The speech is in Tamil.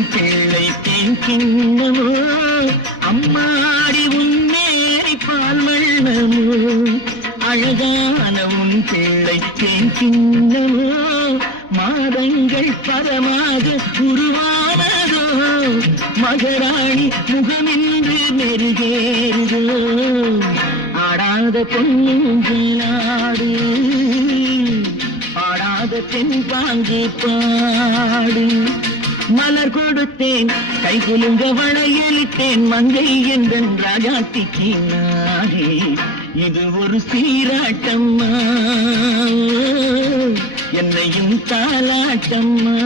உன் பிள்ளை தேன் கிண்ணமோ அம்மாடி உன்னேரை பால் வண்ணமோ அழகான உன் பிள்ளை தேன் கிண்ணமோ மாதங்கள் பரமாக உருவானதோ மகராணி முகமென்று மெருகேறுதோ ஆடாத பொன்னுஞ்சலாடு ஆடாத தென்பாங்கி பாடு மலர் கொடுத்தேன் கை குலுங்க வளையலிட்டேன் மங்கை எந்தன் ராஜாத்திக்கு நானே இது ஒரு சீராட்டம்மா என்னையும் தாலாட்டம்மா